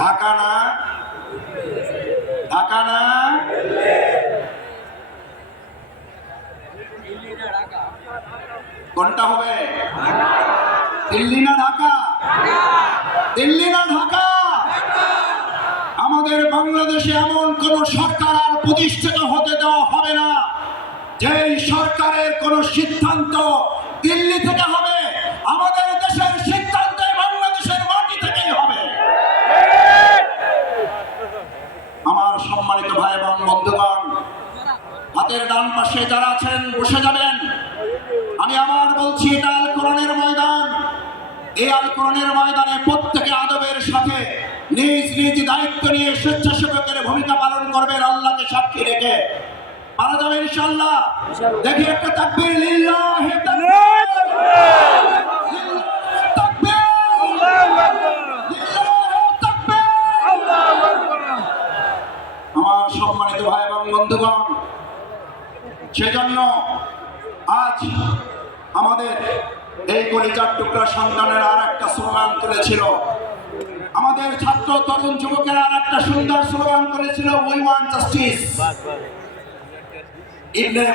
ঢাকা না, ঢাকা না, কোনটা হবে? দিল্লি না ঢাকা? দিল্লি না ঢাকা? আমাদের বাংলাদেশে এমন কোন সরকার আর প্রতিষ্ঠিত হতে দেওয়া হবে না যেই সরকারের কোন সিদ্ধান্ত দিল্লি থেকে হবে। আমাদের দেশের সিদ্ধান্ত বাংলাদেশের মাটি থেকেই হবে। আমার সম্মানিত ভাই এবং বন্ধুগণ, হাতের ডান পাশে যারা আছেন বসে যাবেন। আমি আবার বলছি, এটা আল কোরআনের ময়দান। এই আল কোরআনের ময়দানে প্রত্যেকে আদবের সাথে নিজ নিজ দায়িত্ব নিয়ে স্বেচ্ছাসেবকের ভূমিকা পালন করবেন, আল্লাহকে সাক্ষী রেখে। পারা যাবে ইনশাআল্লাহ? দেখি একটা তাকবীর, লিল্লাহি তাকবীর, তাকবীর, লিল্লাহি তাকবীর। আমার সম্মানিত ভাই এবং বন্ধুগণ, সেজন্য আজ আমাদের এই কলিজার টুকরা সন্তানের আর একটা স্লোগান তুলেছিল। আমাদের ছাত্র তরুণ যুবকের আর একটা সুন্দর স্লোগান করেছিল, উই ওয়ান্ট জাস্টিস।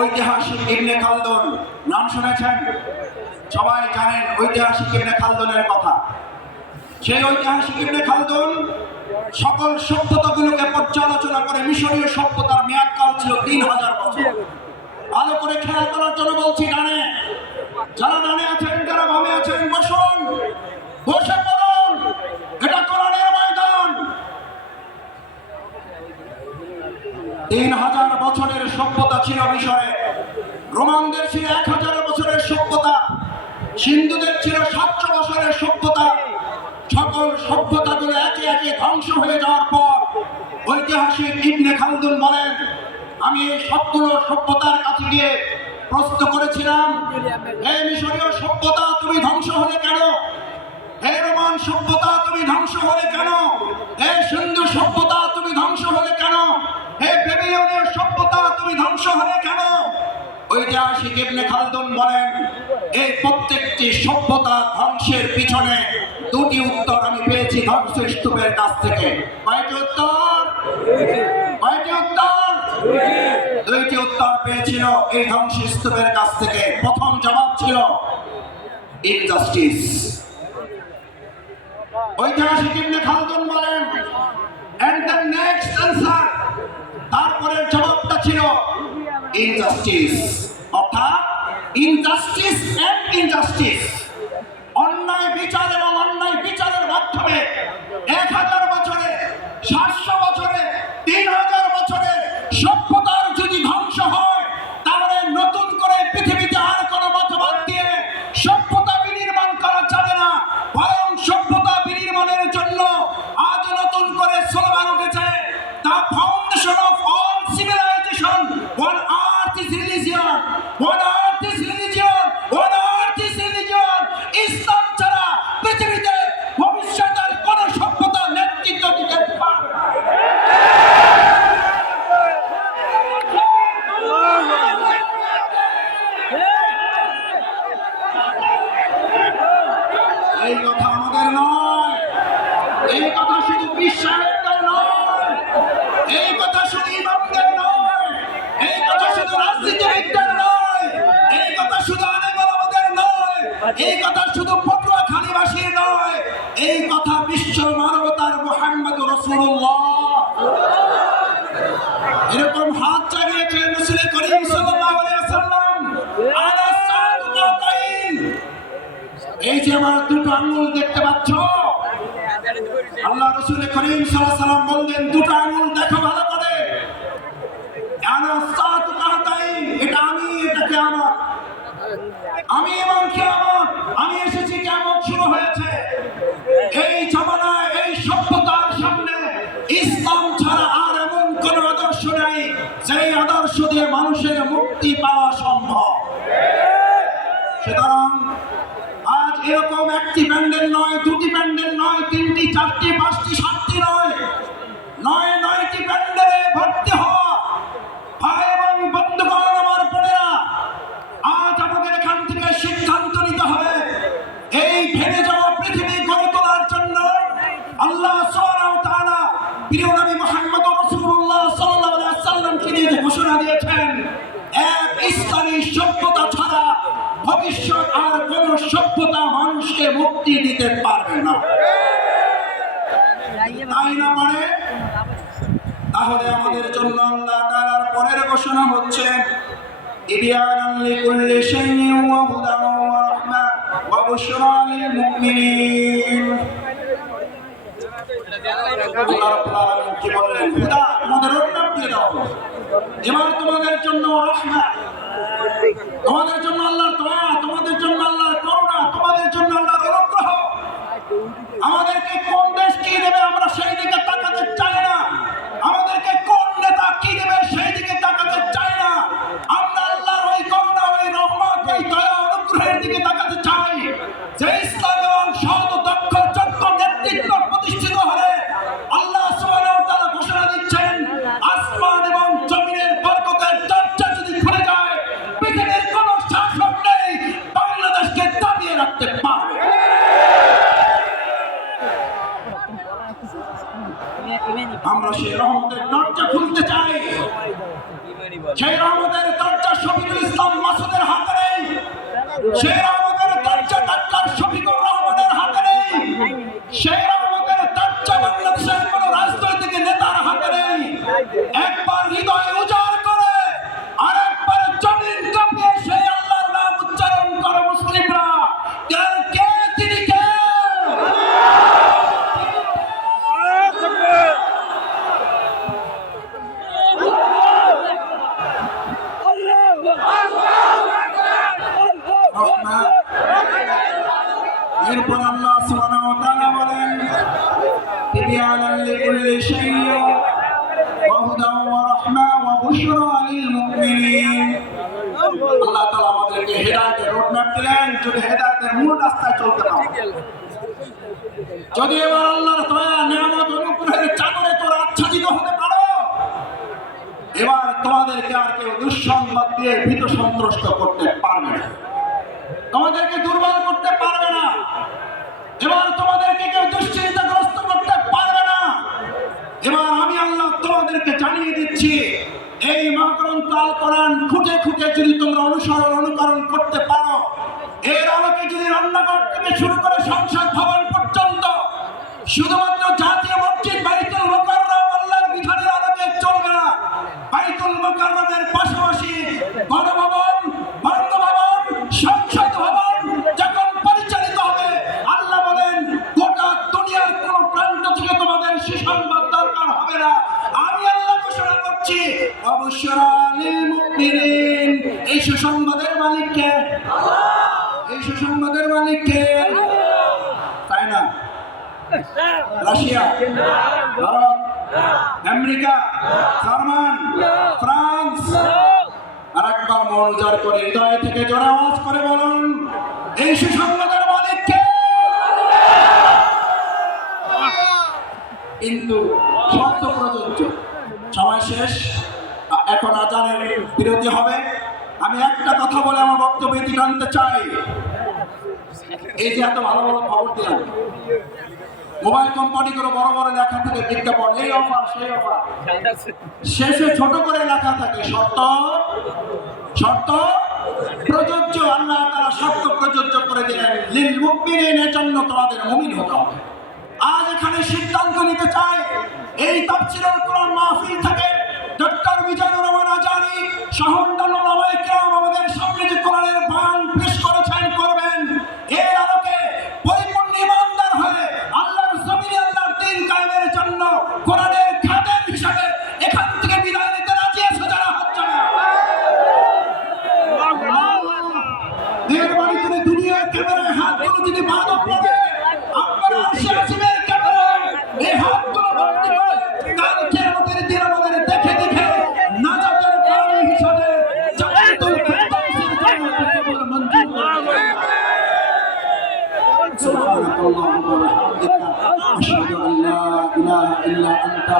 ঐতিহাসিক ইবনে খালদুন নাম শুনেছেন? সবাই জানেন ঐতিহাসিক ইবনে খালদুনের কথা। সেই ঐতিহাসিক ইবনে খালদুন সকল সভ্যতাগুলোকে পর্যালোচনা করে মিশরীয় সভ্যতার মেয়াদকাল ছিল 3000 বছর। ভালো করে খেয়াল করার জন্য বলছি, ডানে যারা ডানে আছেন, যারা বামে আছেন, বসুন, বসে পড়ুন। এটা কোরআনের ময়দান। 3000 বছরের সভ্যতা ছিল মিশরে, রোমানদের ছিল 1000 বছরের সভ্যতা, সিন্ধুদের ছিল 700 বছরের সভ্যতা। সকল সভ্যতাগুলো একে একে ধ্বংস হয়ে যাওয়ার পর ঐতিহাসিক ইবনে খালদুন বলেন, আমি এই সবগুলো সভ্যতার কাছে গিয়ে প্রশ্ন করেছিলাম, হে মিশরীয় সভ্যতা তুমি ধ্বংস হলে কেন? হে রোমান সভ্যতা তুমি ধ্বংস হলে কেন? হে সিন্ধু সভ্যতা তুমি ধ্বংস হলে কেন? হে বেবিলনীয় সভ্যতা তুমি ধ্বংস হলে কেন? ঐতিহাসিক ইবনে খালদুন বলেন, এই প্রত্যেকটি সভ্যতা ধ্বংসের পিছনে দুটি উত্তর আমি পেয়েছি ধ্বংসস্তূপের কাছ থেকে। কয়টি উত্তর? কয়টি উত্তর? দুইটি উত্তর পেয়েছিল এই ধ্বংসস্তূপের কাছ থেকে। প্রথম জবাব ছিল ইনজাস্টিস। ঐতিহাসিক ইবনে খালদুন বলেন, এন্ড দ্য নেক্সট আনসার, তারপরের জবাবটা ছিল ইনজাস্টিস। অর্থাৎ ইনজাস্টিস এন্ড ইনজাস্টিস, অন্যায় বিচার এবং অন্যায় বিচারের মাধ্যমে 1000 বছরে, 700 বছরে, 3000 বছরে সভ্যতার যদি ধ্বংস হয়, তাহলে নতুন করে পৃথিবীতে আর কোনো মতবাদ দিয়ে সভ্যতা বিনির্মাণ করা যাবে না। বরং সভ্যতা বিনির্মাণের জন্য আজ নতুন করে স্লোগান উঠেছে, the foundation of all civilisation, one earth is religion, one earth is religion, one earth is religion. ইসলাম ছাড়া পৃথিবীতে ভবিষ্যতের কোন সভ্যতা নেতৃত্ব দিতে পারবে না। এই কথা আমাদের নয়, এই কথা শুধু বিশ্বাসের নয়, এই কথা শুধু ইমামদের নয়, এই কথা শুধু রাজনীতিবিদদের নয়, এই কথা শুধু আলেমদের নয়, এই কথা শুধু পটুয়াখালীবাসীর নয়, এই কথা বিশ্ব মানবতার মুহাম্মদুর রাসূলুল্লাহ এরকম হাত চালিয়েছেন রাসূল করিম সাল্লাল্লাহু আলাইহি ওয়াসাল্লাম। আলা সাদকাতাইন, এই যে আমার দুটো আঙ্গুল দেখতে পাচ্ছ, আল্লাহ রাসূল করিম সাল্লাল্লাহু আলাইহি ওয়াসাল্লাম বললেন, দুটো আঙ্গুল দেখো ভালো করে। আলা সাদকাতাইন, এটা আমি, এটা কিয়ামত। আমি এবং কিয়ামত, আমি এসেছি, কিয়ামত শুরু হয়েছে। এই জামানায় এই সভ্যতার সামনে ইসলাম ছাড়া আর এমন কোন আদর্শ নেই যেই আদর্শ দিয়ে মানুষের মুক্তি পাওয়া সম্ভব। সুতরাং আজ এরকম একটি প্যান্ডেল নয়, দুটি প্যান্ডেল নয়, 3টি, 4টি, 5টি, 7টি নয়, 9টি প্যান্ডেলে ভর্তি হওয়া ভাই এবং বন্ধুগণ, আমার বোনেরা, আজ আমাদের এখান থেকে শিক্ষা প্রিয় নবী মুহাম্মদ রাসূলুল্লাহ সাল্লাল্লাহু আলাইহি ওয়াসাল্লামকে নিয়ে ঘোষণা দিয়েছেন, এক ইসলামী সভ্যতা ছাড়া ভবিষ্যৎ আর কোন সভ্যতা মানুষকে মুক্তি দিতে পারবে না। তাই না মানে তাহলে আমাদের জন্য আল্লাহ তাআলার পরের ঘোষণা হচ্ছে ইবিয়ানান লিকুল্লি শাইইন ওয়া হুদান ওয়া রাহমা ওয়া বুশরা লিল মুমিনিন। আল্লাহ রাব্বুল আলামিন কি বললেন? হুদা, তোমাদের রোডম্যাপ দিয়ে দাও। এবার তোমাদের জন্য রাহমা, তোমাদের জন্য আল্লাহর দয়া, তোমাদের জন্য আল্লাহর করুণা, তোমাদের জন্য আল্লাহর অনুগ্রহ। আমাদেরকে কোন দেশ কি দেবে আমরা সেই দিকে তাকাতে চাই না, আমাদেরকে কোন নেতা কি দেবে সেই দিকে তাকাতে চাই না। আমরা আল্লাহর ওই করুণা, ওই রহমত, ওই দয়া অনুগ্রহের দিকে তাকাতে চাই যে ইসলাম এবং সৎ দক্ষ যোগ্য নেতৃত্ব প্রতিষ্ঠিত হলে আল্লাহ সুবহানাহু ওয়া তাআলা ঘোষণা দিচ্ছেন, আসমান এবং জমিনের বরকতের দরজা যদি খুলে যায়, পৃথিবীর কোন শাসক নেই বাংলাদেশকে দাবিয়ে রাখতে পারবে। আমরা সেই রহমতের দরজা খুলতে চাই। সেই রহমতের দরজা শফিকুল ইসলাম মাসুদের হাতে নেই, সেই রহমতের দরজা ডাক্তার শফিকুর রহমানের হাতে নেই, সেই রহমতের দরজা বাংলাদেশের কোন রাজনৈতিক নেতার হাতে নেই। একবার হৃদয় উজাড় করে আর একবার জমিন কাঁপিয়ে সেই আল্লাহর নাম উচ্চারণ করে মুসলিমরা, কে তিনি কে? এরপর আল্লাহ সুবহানাহু ওয়া তাআলা বলেন, তিবয়ানান লিকুল্লি শাইইন ওয়া হুদান ওয়া রাহমা ওয়া বুশরা লিল মুমিনিন। আল্লাহ তাআলা আমাদেরকে হেদায়েতের রোডম্যাপ দিলেন, যদি হেদায়েতের মূল রাস্তায় চলতে পারো, যদি এবার আল্লাহর দয়া নিয়ামত অনুগ্রহের চাদরে তোমরা আচ্ছাদিত হতে পারো, এবার তোমাদেরকে আর কেউ দুঃসংবাদ দিয়ে ভীত সন্ত্রস্ত করতে পারবে না, তোমাদেরকে দুর্বল করতে পারবে না, এবার তোমাদেরকে কেউ দুশ্চিন্তাগ্রস্ত করতে পারবে না। এবার আমি আল্লাহ তোমাদেরকে জানিয়ে দিচ্ছি, এই মহাগ্রন্থ আল কোরআন খুঁটে খুঁটে যদি তোমরা অনুকরণ করতে পারো, এর আলোকে যদি রান্নাঘর থেকে শুরু করে সংসদ ভবন পর্যন্ত শুধুমাত্র জাতীয় মসজিদ বাইতুল মুকাররম আল্লাহর বিধানের আলোকে চলবে না, বাইতুল মুকাররমের পাশাপাশি গণভবন, বঙ্গভবন, সংসদ ভবন যখন পরিচালিত হবে, আল্লাহ বলেন গোটা দুনিয়ার কোন প্রান্ত থেকে তোমাদের সুসংবাদ দরকার হবে না। আমি আল্লাহ ঘোষণা করছি, অবশ্যই লিল মুমিনিন। এই সুসংবাদের মালিক কে? এই সুসংবাদের মালিক কে? তাই না? Russia, Bharat, America, German, France? আর একবার মন উজাড় করে হৃদয় থেকে জোরে আওয়াজ করে বলুন, এই সুসংবাদের মালিক কে? কিন্তু শর্ত প্রযোজ্য। সময় শেষ, এখন আজানের বিরতি হবে। আমি একটা কথা বলে আমার বক্তব্য এটি টানতে চাই। এই যে এত ভালো ভালো খবর দিলাম, মোবাইল কোম্পানি করে বড় বড় লেখা থাকে বিজ্ঞাপন, এই অফার সেই অফার, শেষে ছোট করে লেখা থাকে শর্ত প্রযোজ্য। আল্লাহ তাআলা শর্ত প্রযোজ্য করে দিলেন, লিল মুমিনিনের জন্য তোমাদের মুমিন হতে হবে। আজ এখানে সিদ্ধান্ত নিতে চাই, এই তাফসীরুল কোরআন মাহফিল থেকে ডক্টর মিজানুর রহমান আজারী সহ অন্যান্য ওলামায়ে কেরাম আমাদের সামনে যে কোরআনের বয়ান পেশ করেছেন, করবেন, এর আলোকে পরিপূর্ণ ঈমানদার হয়ে আল্লাহর জমিনে আল্লাহর দ্বীন কায়েমের জন্য কোরআনের খাদেম হিসেবে এখান থেকে বিদায় নিতে রাজি আছে যারা? হাত জানা মেহরবানি করে দুনিয়ার ক্যামেরায় হাতগুলো যদি বাঁধা পড়ে, আপনারা আরশে আজিমের ক্যামেরায় এই হাতগুলো বন্ধ করে কালকের মধ্যে দিন আমাদের দেখে দেখে নাজাতের বাণী হিসেবে জান্নাতুল ফিরদাউসের জন্য মঞ্জুর করবে। সুবহানাল্লাহি ওয়া বিহামদিহি, আশহাদু আল্লা ইলাহা ইল্লা আনতা।